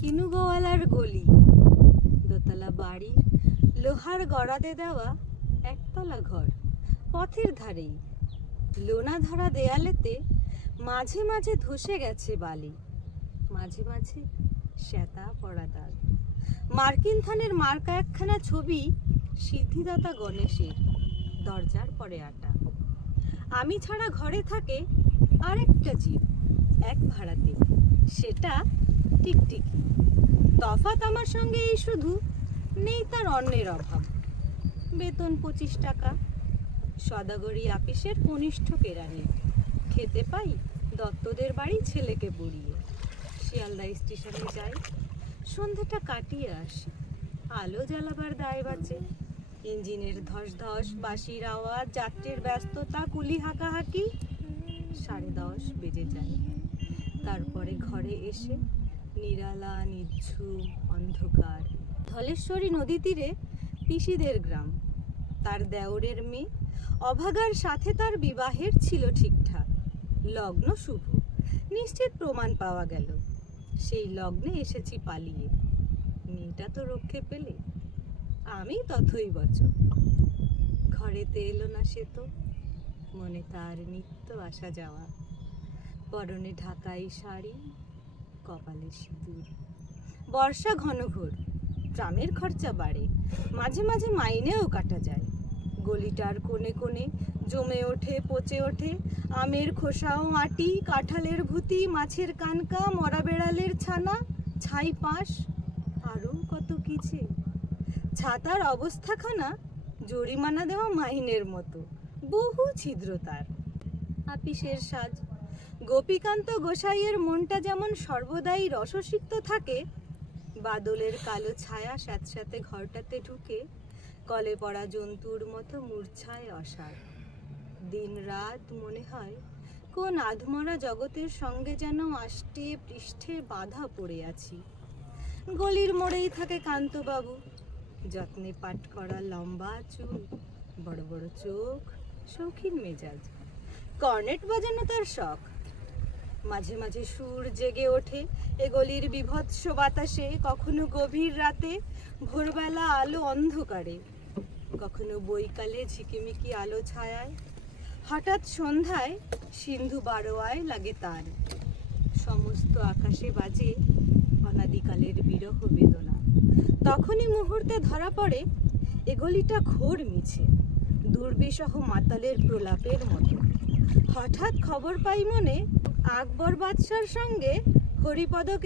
কিনুগোয়ালার গলি, দোতলা বাড়ি, লোহার গড়াতে দেওয়া একতলা ঘর, পথের ধারেই লোনা ধরা দেয়ালেতে মাঝে মাঝে ধসে গেছে বালি, মাঝে মাঝে শ্বেতা পড়া দাগ। মার্কিন থানের মার্কা একখানা ছবি সিদ্ধিদাতা গণেশের, দরজার পরে আটা। আমি ছাড়া ঘরে থাকে আরেকটা জীব, এক ভাড়াতে, সেটা টিকটিকি। তফাৎ আমার সঙ্গে এই শুধু, নেই তার অন্যের অভাব। বেতন 25 টাকা, সদাগরি আপিসের কনিষ্ঠ কেরানি। খেতে পাই দত্তদের বাড়ি ছেলেকে পড়িয়ে। শিয়ালদা স্টেশনে যাই, সন্ধ্যাটা কাটিয়ে আসি। আলো জ্বালাবার দায় বাঁচে। ইঞ্জিনের ধস ধস, বাঁশির আওয়াজ, যাত্রীর ব্যস্ততা, কুলি হাঁকাহাঁকি। 10:30 বেজে যায়। তারপরে ঘরে এসে নিরালা, নিঝুম, অন্ধকার। ধলেশ্বরী নদী তীরে পিসিদের গ্রাম। তার দেওরের মেয়ে অভাগার সাথে তার বিবাহের ছিল ঠিকঠাক। লগ্ন শুভ, নিশ্চিত প্রমাণ পাওয়া গেল। সেই লগ্নে এসেছি পালিয়ে। মেয়েটা তো রক্ষে পেলে, আমি তথৈবচ। ঘরেতে এলো না সে তো, মনে তার নিত্য আসা যাওয়া। পরনে ঢাকাই শাড়ি, কপালে সিঁদুর। বর্ষা ঘনঘোর, ট্রামের খরচা বাড়ে, মাঝে মাঝে মাইনেও কাটা যায়। গলিটার কোণে কোণে জমে ওঠে, পচে ওঠে আমের খোসাও আটি, কাঁঠালের ভুতি, মাছের কানকা, মরা বেড়ালের ছানা, ছাই পাঁশ, আরও কত কিছু। ছাতার অবস্থাখানা জরিমানা দেওয়া মাইনের মতো, বহু ছিদ্র তার। আপিসের সাজ, গোপীকান্ত গোসাইয়ের মনটা যেমন সর্বদাই রসসিক্ত থাকে, বাদলের কালো ছায়া স্যাঁতস্যাঁতে ঘরটাতে ঢুকে কলে পড়া জন্তুর মতো মূর্ছায় অসাড়। দিন রাত মনে হয় কোন আধমরা জগতের সঙ্গে যেন আষ্টে পৃষ্ঠে বাঁধা পড়ে আছি। গলির মোড়েই থাকে কান্তবাবু, যত্নে পাট করা লম্বা চুল, বড় বড় চোখ, শৌখিন মেজাজ। কর্নেট বাজানো তার শখ। মাঝে মাঝে সুর জেগে ওঠে এ গলির বিভৎস বাতাসে, কখনো গভীর রাতে, ভোরবেলা আলো অন্ধকারে, কখনো বৈকালে ঝিকিমিকি আলো ছায়ায়। হঠাৎ সন্ধ্যায় সিন্ধু বারোয়ায় লাগে তার। সমস্ত আকাশে বাজে অনাদিকালের বিরহ বেদনা। তখনই মুহূর্তে ধরা পড়ে এ গলিটা ঘোর মিছে, দুর্বিষহ মাতালের প্রলাপের মতো। হঠাৎ খবর পাই মনে, আকবর বাদশার সঙ্গে হরিপদকে